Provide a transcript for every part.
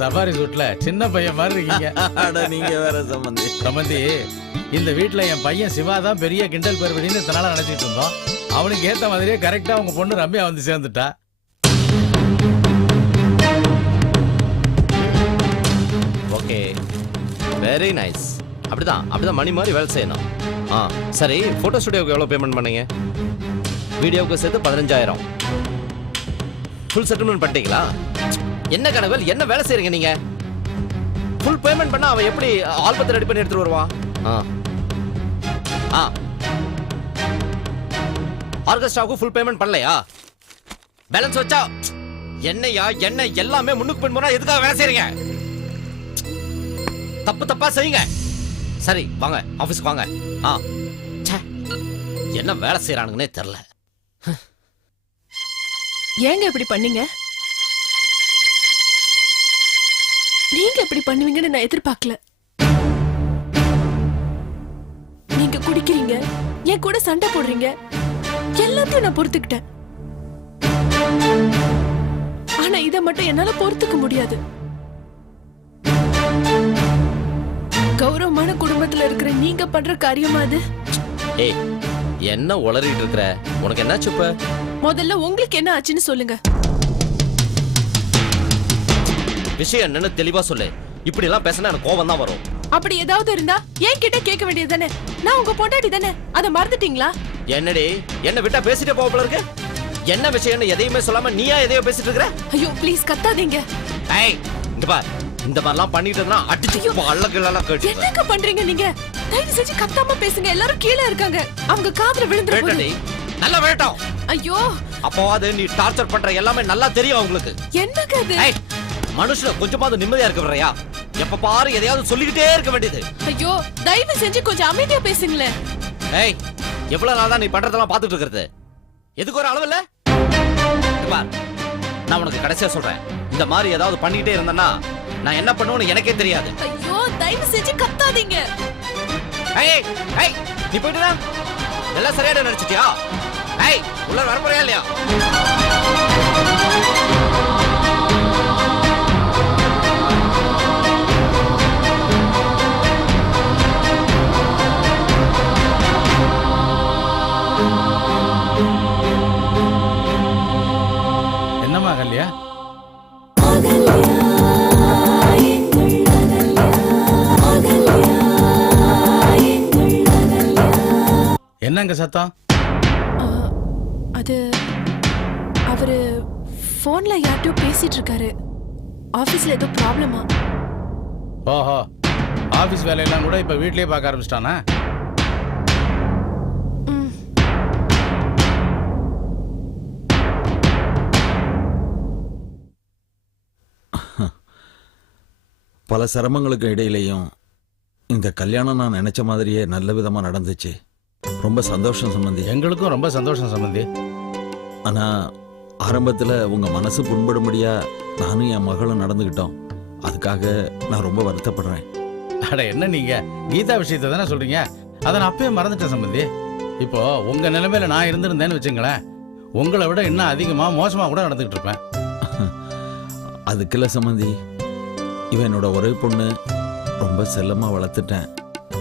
Safari சூட்ல சின்ன பையன் மாதிரி இருக்கீங்க. அட நீங்க வேற சம்பந்தி. சம்பந்தி இந்த வீட்ல என் பையன் சிவா தான் பெரிய கிண்டல் பெருவடின்னு இத்தனால நினைச்சிட்டு இருந்தோம். அவனுக்கு ஏத்த மாதிரியே கரெக்டா உங்க பொண்ணு ரம்யா வந்து சேர்ந்துட்டா. ஓகே. வெரி நைஸ் அப்படிதான் அப்படிதான் மணி மாதிரி வேலை செய்யணும். ஆ சரி ஃபோட்டோ ஸ்டுடியோவுக்கு எவ்வளோ பேமெண்ட் பண்ணீங்க? வீடியோவுக்கு சேர்த்து பதினஞ்சாயிரம். ஃபுல் செட்டில்மெண்ட் பண்ணிட்டீங்களா? என்ன கனவல் என்ன வேலை செய்றீங்க நீங்க? ஃபுல் பேமெண்ட் பண்ணா அவன் எப்படி ஆல்பத்தை ரெடி பண்ணி எடுத்துட்டு வருவான்? ஆ. ஆ. ஆர்கெஸ்ட்ராவுக்கு ஃபுல் பேமெண்ட் பண்ணலையா? பேலன்ஸ் வச்சா என்னையா என்ன எல்லாமே முன்னுக்கு பின் போனா எதுக்காக வேலை செய்றீங்க? தப்பு தப்பா செய்யுங்க. சரி வாங்க ஆபீஸ்க்கு வாங்க. ஆ. ச்சே என்ன வேலை செய்யறானுங்கன்னே தெரியல. ஏங்க இப்படி பண்ணீங்க? நீங்க இப்படி பண்ணுவீங்கன்னு நான் எதிர்பார்க்கல. நீங்க குடிக்கிறீங்க என் கூட சண்டை போடுறீங்க எல்லாத்தையும் நான் பொறுத்துக்கிட்டேன். ஆனா இத மட்டும் என்னால பொறுத்துக்க முடியாது. கௌரவமான குடும்பத்துல இருக்கிற நீங்க பண்ற காரியமா அது? ஏய் என்ன உளறிட்டு இருக்கிற? உனக்கு என்னாச்சு இப்ப? முதல்ல உங்களுக்கு என்ன ஆச்சுன்னு சொல்லுங்க. விஷயம் என்னன்னு தெளிவா சொல்லு. இப்படி எல்லாம் பேசினா எனக்கு கோவம் தான் வரும். அப்படி ஏதாவது இருந்தா என் கிட்ட கேட்க வேண்டியது தானே நான் உங்க பொண்டாட்டி தானே? அதை மறந்துட்டீங்களா? என்னடி? என்ன விட்டா பேசிட்டே போக போல இருக்கு? என்ன விஷயம்னு எதையுமே சொல்லாம நீயா எதையோ பேசிட்டு இருக்கிற? ஐயோ ப்ளீஸ் கத்தாதீங்க. ஏய் இங்க பார். இந்த மாதிரிலாம் பண்ணிட்டு இருந்தா அடிச்சு கிள்ளலாம் கேட்டு என்னங்க பண்றீங்க நீங்க? தயவு செஞ்சு கத்தாம பேசுங்க. எல்லாரும் கீழே இருக்காங்க. அவங்க காதுல வேட்டடி நல்லா வேட்டம் ஐயோ. அப்போவாது நீ டார்ச்சர் பண்ற எல்லாமே நல்லா தெரியும் அவங்களுக்கு. என்னங்க அது? மனுஷன கொஞ்சமாவது நிம்மதியா இருக்க விடுறியா? எப்ப பாரு எதையாவது சொல்லிக்கிட்டே இருக்க வேண்டியது. ஐயோ தயவு செஞ்சு கொஞ்சம் அமைதியா பேசுங்களேன் ஏய் எவ்வளவு நாள் தான் நீ பண்றதெல்லாம் பார்த்துட்டு இருக்கிறது? எதுக்கு ஒரு அளவு இல்ல? பார், நான் உனக்கு கடைசியா சொல்றேன். இந்த மாதிரி ஏதாவது பண்ணிக்கிட்டே இருந்தேன்னா நான் என்ன பண்ணுவேன்னு எனக்கே தெரியாது. ஐயோ தயவு செஞ்சு கத்தாதீங்க. ஏய் ஏய், நீ போயிட்டு. எல்லாம் சரியாட நடிச்சிட்டியா ஏய் உள்ள வரப்போறியா இல்லையா? என்னங்க சத்தம்? அது அவரு போன்ல யார்கிட்டயோ பேசிட்டு இருக்காரு ஆபீஸ்ல ஏதோ ப்ராப்ளமா? ஓஹோ ஆபீஸ் வேலையெல்லாம் கூட இப்ப வீட்லயே பார்க்க ஆரம்பிச்சிட்டானா? ம். பல சிரமங்களுக்கு இடையிலையும் இந்த கல்யாணம் நான் நினைச்ச மாதிரியே நல்ல விதமா நடந்துச்சு. ரொம்ப சந்தோஷம் சம்பந்தி. எங்களுக்கும் ரொம்ப சந்தோஷம் சம்பந்தி. ஆனா ஆரம்பத்துல உங்க மனசு புண்படும்படியா நானும் என் மகளும் நடந்துகிட்டோம் அதுக்காக நான் ரொம்ப வருத்தப்படுறேன். அட என்ன நீங்க? கீதா விஷயத்தை தானே சொல்றீங்க? அதை நான் அப்பயே மறந்துட்டேன் சம்பந்தி. இப்போ உங்க நிலைமையில நான் இருந்திருந்தேன்னு வச்சுங்களேன். உங்களை விட இன்னும் அதிகமா மோசமா கூட நடந்துகிட்டு இருப்பேன். அதுக்குள்ள சம்பந்தி இவன் என்னோட ஒரே பொண்ணு. ரொம்ப செல்லமா வளர்த்துட்டேன்.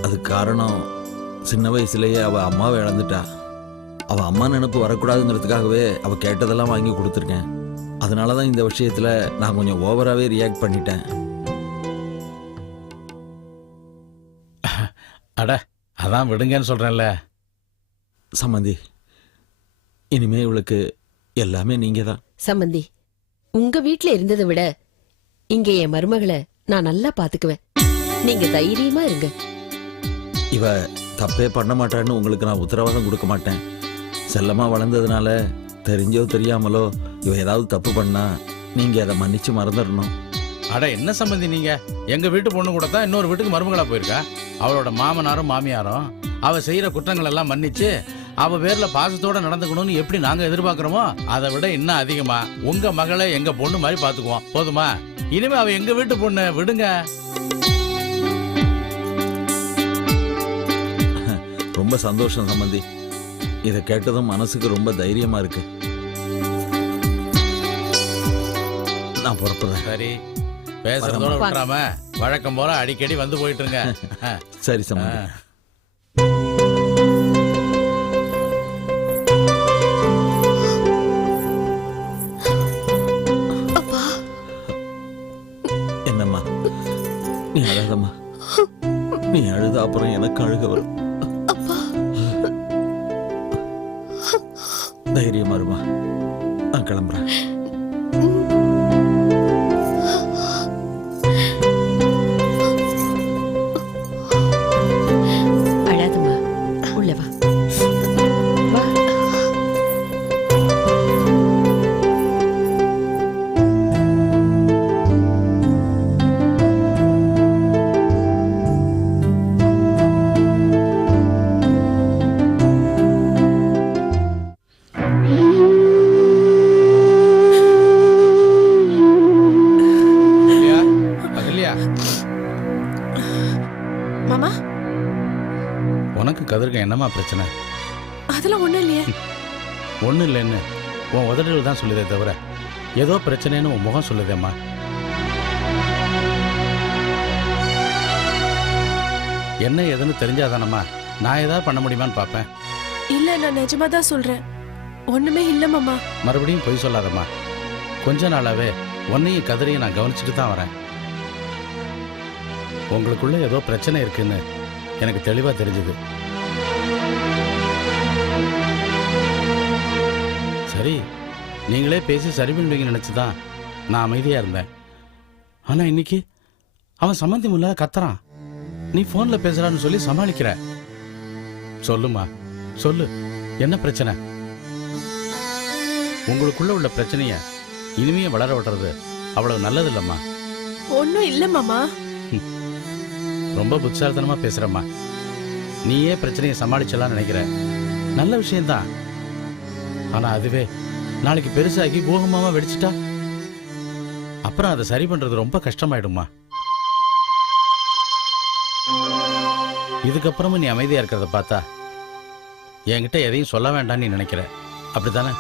அதுக்கு காரணம் சின்ன வயசுலயே அவ அம்மாவை இழந்துட்டா. அவ அம்மா நினைப்பு வரக்கூடாதுங்கிறதுக்காகவே அவ கேட்டதெல்லாம் வாங்கி கொடுத்துருக்கேன். அதனால தான் இந்த விஷயத்துல நான் கொஞ்சம் ஓவராகவே ரியாக்ட் பண்ணிட்டேன். அட அதான் விடுங்கன்னு சொல்றேன்ல. சம்மந்தி இனிமே இவளுக்கு எல்லாமே நீங்க தான் சம்பந்தி உங்க வீட்ல இருந்ததை விட இங்க என் மருமகளை நான் நல்லா பாத்துக்குவேன். நீங்க தைரியமா இருங்க. இவ தப்பே பண்ண மாட்டான்னு உங்களுக்கு நான் உத்தரவாதம் கொடுக்க மாட்டேன். செல்லமாக வளர்ந்ததுனால தெரிஞ்சோ தெரியாமலோ இவ ஏதாவது தப்பு பண்ணா நீங்கள் அதை மன்னிச்சு மறந்துடணும். அட என்ன சம்பந்தி நீங்க? எங்க வீட்டு பொண்ணு கூட தான் இன்னொரு வீட்டுக்கு மருமகளா போயிருக்கா? அவளோட மாமனாரும் மாமியாரும் அவ செய்யற குற்றங்கள் எல்லாம் மன்னிச்சு அவ பேர்ல பாசத்தோட நடந்துக்கணும்னு எப்படி நாங்க எதிர்பார்க்கிறோமோ அதை விட இன்னும் அதிகமா உங்க மகளை எங்க பொண்ணு மாதிரி பாத்துக்குவோம் போதுமா? இனிமே அவ எங்க வீட்டு பொண்ணு விடுங்க. ரொம்ப சந்தோஷம் சம்பந்தி. இதை கேட்டதும் மனசுக்கு ரொம்ப தைரியமா இருக்கு. நான் புறப்படுறேன். சரி பேசுறதோட. விட்டுறாம வழக்கம் போல அடிக்கடி வந்து போயிட்டு இருங்க சரி சம்பந்தி. என்னம்மா? நீ அழாதம்மா. நீ அழுத அப்புறம் எனக்கு அழுக வரும். தைரியமா இருமா நான் கிளம்புறேன். உனக்கு கதிர்க்க என்னம்மா பிரச்சனை? அதெல்லாம் ஒண்ணும் இல்லையே. ஒன்றும் இல்லைன்னு உன் உதடுகள் தான் சொல்லுதே தவிர ஏதோ பிரச்சனைன்னு உன் முகம் சொல்லுதேம்மா. என்ன ஏதுன்னு தெரிஞ்சாதானம்மா? நான் ஏதாவது பண்ண முடியுமான்னு பார்ப்பேன். இல்ல நான் நிஜமா தான் சொல்றேன். ஒண்ணுமே இல்ல மாமா. மறுபடியும் பொய் சொல்லாதம்மா. கொஞ்ச நாளாவே உன்னையும் கதிரையும் நான் கவனிச்சுட்டு தான் வரேன். உங்களுக்குள்ள ஏதோ பிரச்சனை இருக்குன்னு எனக்கு தெளிவா தெரிஞ்சுது. சரி நீங்களே பேசி சரி பண்ணுவீங்கன்னு நினைச்சு தான் நான் அமைதியா இருந்தேன். ஆனா இன்னைக்கு அவன் சம்மந்தம் இல்லாத கத்துறான். நீ போன்ல பேசுறான்னு சொல்லி சமாளிக்கிற. சொல்லுமா சொல்லு என்ன பிரச்சனை? உங்களுக்குள்ள உள்ள பிரச்சனைய இனிமையை வளர விடுறது அவ்வளவு நல்லது இல்லம்மா ஒண்ணும் இல்ல மாமா. ரொம்ப புத்திசாலித்தனமா பேசுறம்மா. நீயே பிரச்சனையை சமாளிச்சலாம் நினைக்கிற நல்ல விஷயம்தான். ஆனா அதுவே நாளைக்கு பெருசாகி பூகமாவா வெடிச்சிட்டா? அப்புறம் அதை சரி பண்றது ரொம்ப கஷ்டமாயிடுமா இதுக்கப்புறமும் நீ அமைதியா இருக்கிறத பார்த்தா என்கிட்ட எதையும் சொல்ல வேண்டாம்னு நீ நினைக்கிற. அப்படித்தானே?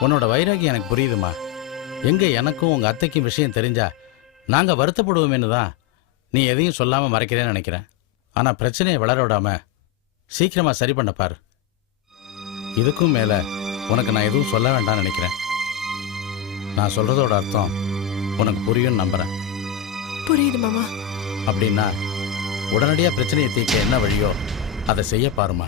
உன்னோட வைராகி எனக்கு புரியுதுமா. எங்க எனக்கும் உங்க அத்தைக்கும் விஷயம் தெரிஞ்சா நாங்க வருத்தப்படுவோமேனு தான் நீ எதையும் சொல்லாம மறைக்கிறேன்னு நினைக்கிறேன். ஆனா பிரச்சனையை வளர விடாம சீக்கிரமா சரி பண்ண பாரு. இதுக்கும் மேல உனக்கு நான் எதுவும் சொல்ல வேண்டாம்னு நினைக்கிறேன். நான் சொல்றதோட அர்த்தம் உனக்கு புரியும்னு நம்புறேன். புரியுது மாமா. அப்படின்னா உடனடியா பிரச்சனையை தீர்க்க என்ன வழியோ அதை செய்ய பாருமா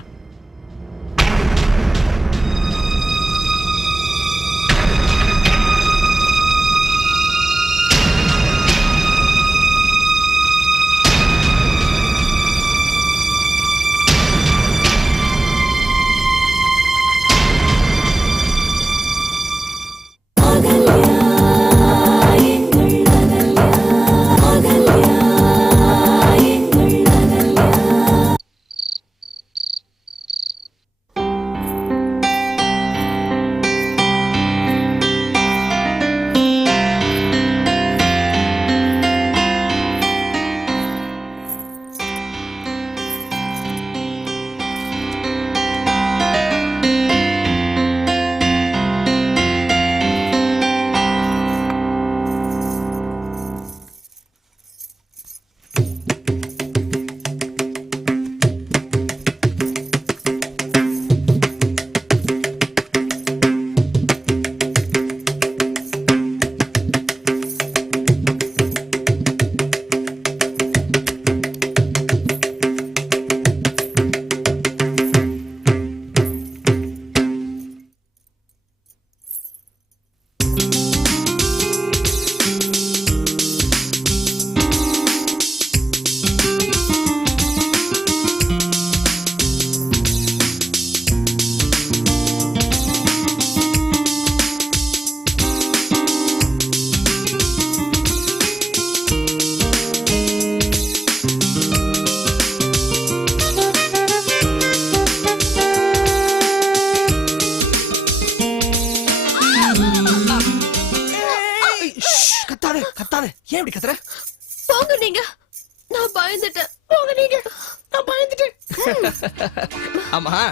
ஆமா.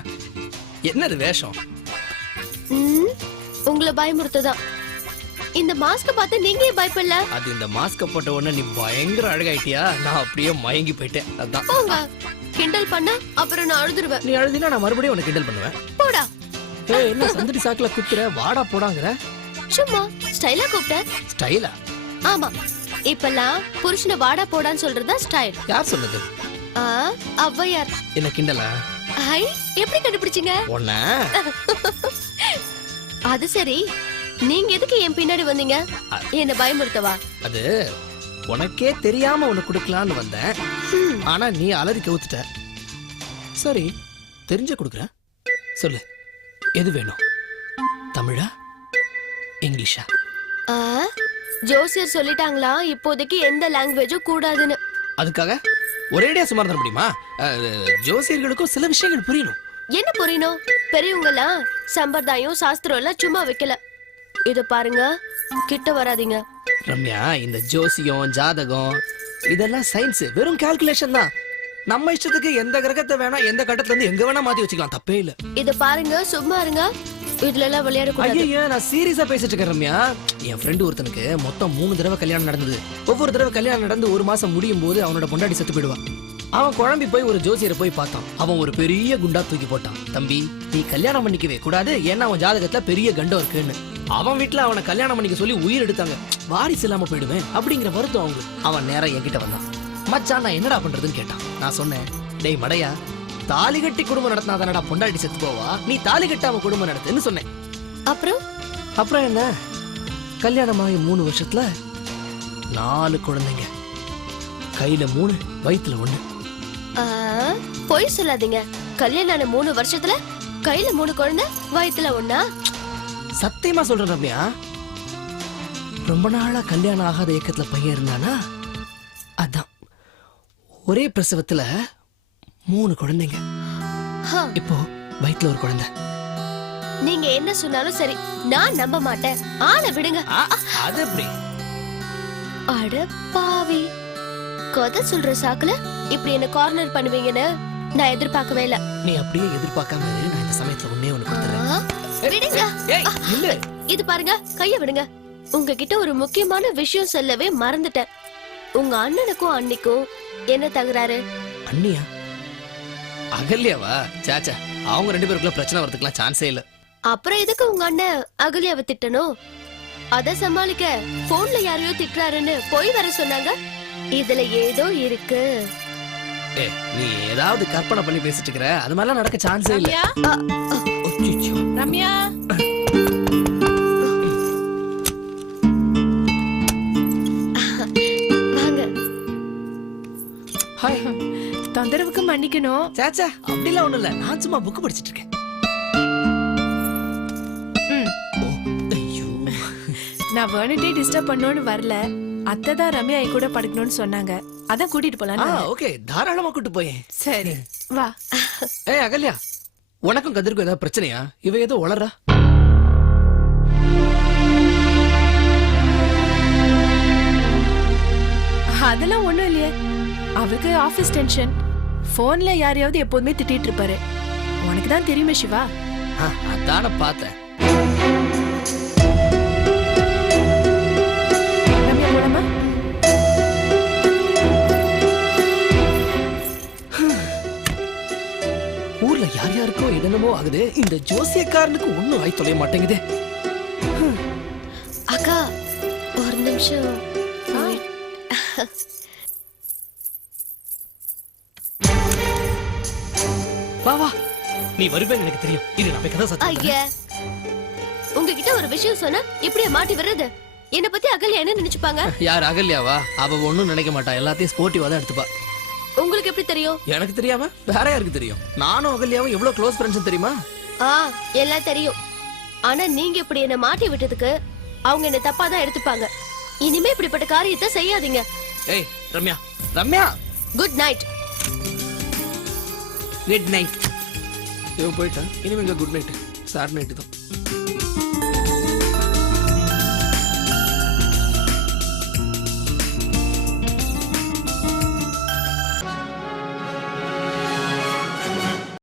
என்னது வேஷம்? உங்களை பயமுறுத்ததான் இந்த மாஸ்க பார்த்து நீங்க பயப்படல? அது இந்த மாஸ்க போட்ட உடனே நீ பயங்கர அழகாயிட்டியா? நான் அப்படியே மயங்கி போயிட்டேன். அதான். போங்க. கிண்டல் பண்ண அப்புறம் நான் அழுதுருவேன். நீ அழுதினா நான் மறுபடியும் உனக்கு கிண்டல் பண்ணுவேன். போடா. ஏய் என்ன சந்தடி சாக்குல குத்துற? வாடா போடாங்கிற? சும்மா ஸ்டைலா கூப்பிட்டேன். ஸ்டைலா ஆமா. இப்பெல்லாம் புருஷனை வாடா போடான்னு சொல்றதா ஸ்டைல் யார் சொன்னது? ஆ ஔவையார். என்ன கிண்டலா? ஹை எப்படி கண்டுபிடிச்சீங்க? உன்ன? அது சரி. நீங்க எதுக்கு என் பின்னாடி வந்தீங்க? என்ன பயமுறுத்தவா? அது உனக்கே தெரியாம உனக்கு கொடுக்கலான்னு வந்தேன். ஆனா நீ அலறி கவுத்துட்ட சரி தெரிஞ்ச கொடுக்குறேன் சொல்லு எது வேணும்? தமிழா? இங்கிலீஷா? ஆ, ஜோசியர் சொல்லிட்டாங்களா? இப்போதைக்கு எந்த லாங்குவேஜும் கூடாதுன்னு. அதுக்காக ஒரேடியா சுமார் தர முடியுமா? ஜோசியர்களுக்கும் சில விஷயங்கள் புரியணும். என்ன புரியணும்? பெரியவங்கலாம் சம்பிரதாயம் சாஸ்திரம் எல்லாம் சும்மா வைக்கல. இத பாருங்க கிட்ட வராதீங்க. ரம்யா இந்த ஜோசியம் ஜாதகம் இதெல்லாம் சயின்ஸ் வெறும் கால்குலேஷன் தான். நம்ம இஷ்டத்துக்கு எந்த கிரகத்தை வேணா எந்த கட்டத்துல இருந்து எங்க வேணா மாத்தி வச்சுக்கலாம். தப்பே இல்ல. இத பாருங்க சும்மா இருங்க. வீட்ல எல்லாம் விளையாட கூடாது ஐயோ நான் சீரியஸா பேசிட்டு இருக்கேன் ரம்யா. என் ஃப்ரெண்டு ஒருத்தனுக்கு மொத்தம் மூணு தடவை கல்யாணம் நடந்தது. ஒவ்வொரு தடவை கல்யாணம் நடந்து ஒரு மாசம் முடியும் போது அவனோட பொண்டாட்டி செத்து போயிடுவான் அவன் குழம்பி போய் ஒரு ஜோசியரை போய் பார்த்தான். அவன் ஒரு பெரிய குண்டா தூக்கி போட்டான். தம்பி நீ கல்யாணம் பண்ணிக்கவே கூடாது. ஏன்னா அவன் ஜாதகத்துல பெரிய கண்டம் இருக்குன்னு. அவன் வீட்ல அவனை கல்யாணம் பண்ணிக்க சொல்லி உயிர் எடுத்தாங்க. வாரிசு இல்லாம போயிடுவேன் அப்படிங்கிற வருத்தம் அவங்க அவன் நேரா என்கிட்ட வந்தான். மச்சான் நான் என்னடா பண்றதுன்னு கேட்டான். நான் சொன்னேன் டேய் மடையா தாலி கட்டி குடும்பம் நடத்தினாதானடா பொண்டாட்டி செத்து போவா? நீ தாலி கட்டாம குடும்பம் நடத்துன்னு சொன்னேன். அப்புறம்? அப்புறம் என்ன? கல்யாணமாகி மூணு வருஷத்துல நாலு குழந்தைங்க. கையில மூணு வயித்துல ஒண்ணு. ஆ, பொய் சொல்லாதீங்க. கல்யாணம் ஆன மூணு வருஷத்துல கையில மூணு குழந்தை வயித்துல ஒண்ணா? சத்தியமா சொல்றேன் ரம்யா. ரொம்ப நாளா கல்யாணம் ஆகாத இயக்கத்துல பையன் இருந்தானா? அதான். ஒரே பிரசவத்துல மூணு குழந்தைங்க. இப்போ வயித்துல ஒரு குழந்தை. நீங்க என்ன சொன்னாலும் சரி நான் நம்ப மாட்டேன். ஆளை விடுங்க. அது எப்படி? அட பாவி. கதை சொல்ற சாக்குல இப்படி என்ன கார்னர் பண்ணுவீங்கன்னு நான் எதிர்பார்க்கவே இல்ல. நீ அப்படியே எதிர்பார்க்காம நான் இந்த சமயத்துல உன்னே ஒண்ணு கொடுத்துறேன். விடுங்க. இது பாருங்க கைய விடுங்க. உங்ககிட்ட ஒரு முக்கியமான விஷயம் சொல்லவே மறந்துட்டேன். உங்க அண்ணனுக்கும் அன்னிக்கும் என்ன தகுறாரு அண்ணியா? அகல்யாவா சாச்சா அவங்க ரெண்டு பேருக்குள்ள பிரச்சனை வரதுக்குலாம் சான்ஸே இல்ல அப்புறம் எதுக்கு உங்க அண்ணன் அகலியாவை திட்டணும் அத சமாளிக்க போன்ல யாரையோ திட்டுறாருன்னு போய் வர சொன்னாங்க இதுல ஏதோ இருக்கு ஏ நீ ஏதாவது கற்பனை பண்ணி பேசிட்டு இருக்கிற அது மாதிரிலாம் நடக்க சான்ஸே இல்ல. ரம்யா தொந்தரவுக்கு மன்னிக்கணும். சாச்சா அப்படிலாம் ஒண்ணும் இல்ல. நான் சும்மா புக் படிச்சிட்டு இருக்கேன். ஓ, ஐயோ. நான் வேணுட்டே டிஸ்டர்ப் பண்ணோன்னு வரல. அத்தை தான் ரம்யா என் கூட படுக்கணும்னு சொன்னாங்க. அதான் கூட்டிட்டு ஆ போலாம் ஓகே தாராளமா கூட்டு போயேன். சரி. வா. ஏய் அகல்யா. உனக்கும் கதிர்க்கும் ஏதாவது பிரச்சனையா? இவ ஏதோ உளறா? அதெல்லாம் ஒண்ணும் இல்லையே. அவருக்கு ஆபீஸ் டென்ஷன் போன்ல யாரையாவது எப்போதுமே திட்டிட்டு இருப்பாரு. உனக்கு தான் தெரியுமே சிவா. அதான பார்த்தேன். ஊர்ல யார் யாருக்கோ என்னென்னமோ ஆகுது. இந்த ஜோசியக்காரனுக்கு ஒண்ணும் ஆய் தொலைய மாட்டேங்குதே. அக்கா ஒரு நிமிஷம். நீ வருவேன்னு எனக்கு தெரியும். இது நம்ம கதை சத்தம் ஐயா உங்ககிட்ட ஒரு விஷயம் சொன்னா இப்படியே மாட்டி வர்றது என்ன பத்தி அகல்யா என்ன நினைச்சுப்பாங்க? யார் அகல்யாவா? அவ ஒண்ணும் நினைக்க மாட்டா. எல்லாத்தையும் ஸ்போர்ட்டிவா தான் எடுத்துப்பா. உங்களுக்கு எப்படி தெரியும்? எனக்கு தெரியாம? வேற யாருக்கு தெரியும்? நானும் அகல்யாவும் எவ்வளவு க்ளோஸ் ஃப்ரெண்ட்ஸ் தெரியுமா? ஆ எல்லாம் தெரியும். ஆனா நீங்க இப்படி என்ன மாட்டி விட்டதுக்கு அவங்க என்ன தப்பா தான் எடுத்துப்பாங்க. இனிமே இப்படிப்பட்ட காரியத்தை செய்யாதீங்க. ஏய் Ramya. Ramya. Good night good night இவன் போயிட்டான் இனிமே குட் நைட் சாட் நைட்டு தான்